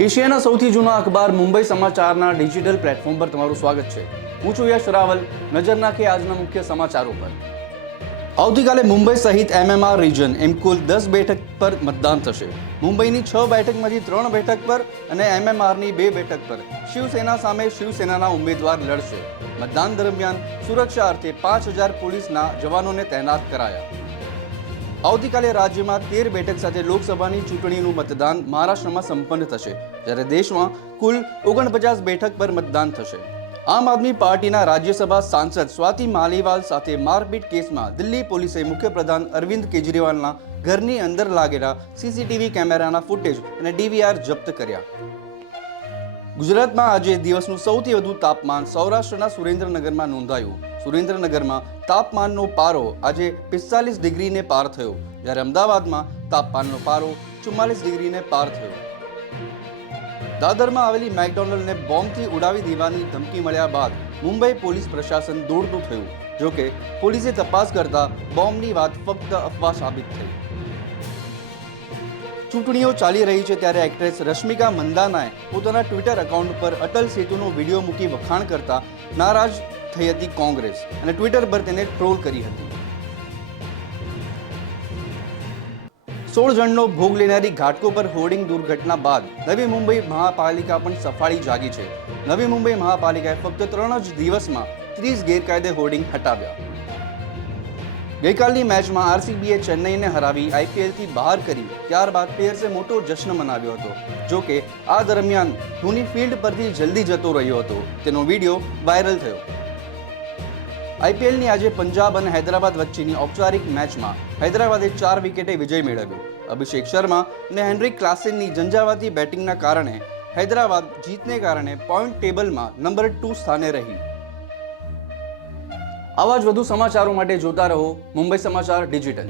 એશિયાના સૌથી જૂના અખબાર મુંબઈ સમાચારના ડિજિટલ પ્લેટફોર્મ પર તમારું સ્વાગત છે. હું છું યશ રાવલ. નજર નાખીએ આજના મુખ્ય સમાચારો પર. આવતીકાલે મુંબઈ સહિત એમએમઆર રિજન એમ કુલ દસ બેઠક પર મતદાન થશે. મુંબઈની છ બેઠકમાંથી ત્રણ બેઠક પર અને એમએમઆરની બે બેઠક પર શિવસેના સામે શિવસેનાના ઉમેદવાર લડશે. મતદાન દરમિયાન સુરક્ષા અર્થે પાંચ હજાર પોલીસના જવાનોને તૈનાત કરાયા. આવતીકાલે રાજ્યમાં તેર બેઠક સાથે લોકસભાની ચૂંટણીનું મતદાન મહારાષ્ટ્રમાં સંપન્ન થશે, જ્યારે દેશમાં કુલ ઓગણપચાસ બેઠક પર મતદાન થશે. આમ આદમી પાર્ટીના રાજ્યસભા સાંસદ સ્વાતિ માલીવાલ સાથે મારપીટ કેસમાં દિલ્હી પોલીસે મુખ્યપ્રધાન અરવિંદ કેજરીવાલના ઘરની અંદર લાગેલા સીસીટીવી કેમેરાના ફૂટેજ અને ડીવીઆર જપ્ત કર્યા. ગુજરાતમાં આજે દિવસનું સૌથી વધુ તાપમાન સૌરાષ્ટ્રના સુરેન્દ્રનગરમાં નોંધાયું. સુરેન્દ્રનગરમાં તાપમાનનો પારો આજે પિસ્તાલીસ ડિગ્રીને પાર થયો. જ્યારે અમદાવાદમાં તાપમાનનો પારો ચુમ્માલીસ ડિગ્રીને પાર થયો. દાદરમાં આવેલી મેકડોનલ્ડને બોમ્બથી ઉડાવી દેવાની ધમકી મળ્યા બાદ મુંબઈ પોલીસ પ્રશાસન દોડતું થયું, જોકે પોલીસે તપાસ કરતા બોમ્બની વાત ફક્ત અફવા સાબિત થઈ. ચૂંટણીઓ ચાલી રહી છે ત્યારે એક્ટ્રેસ રશ્મિકા મંદાનાએ પોતાના ટ્વિટર એકાઉન્ટ પર અટલ સેતુનો વીડિયો મૂકી વખાણ કરતા નારાજ થઈ હતી કોંગ્રેસ અને ટ્વિટર પર તેને ટ્રોલ કરી હતી. સોળ જણનો ભોગ લેનારી ઘાટકો પર હોર્ડિંગ દુર્ઘટના બાદ નવી મુંબઈ મહાપાલિકા પણ સફાળી જાગી છે. નવી મુંબઈ મહાપાલિકાએ ફક્ત ત્રણ જ દિવસમાં ત્રીસ ગેરકાયદે હોર્ડિંગ હટાવ્યા. ગઈકાલની મેચમાં આરસીબીએ ચેન્નઈને હરાવી આઈપીએલથી બહાર કરી, ત્યારબાદ પ્લેયર્સે મોટો જશ્ન મનાવ્યો હતો, જો કે આ દરમિયાન ધોની ફિલ્ડ પરથી જલ્દી જતો રહ્યો હતો. તેનો વીડિયો વાયરલ થયો. આઈપીએલની આજે પંજાબ અને હૈદરાબાદ વચ્ચેની ઔપચારિક મેચમાં હૈદરાબાદે ચાર વિકેટે વિજય મેળવ્યો. અભિષેક શર્મા અને હેનરી ક્લાસેનની ઝંઝાવાતી બેટિંગના કારણે હૈદરાબાદ જીતને કારણે પોઈન્ટ ટેબલમાં નંબર ટુ સ્થાને રહી. આવા જ વધુ સમાચારો માટે જોતા રહો મુંબઈ સમાચાર ડિજિટલ.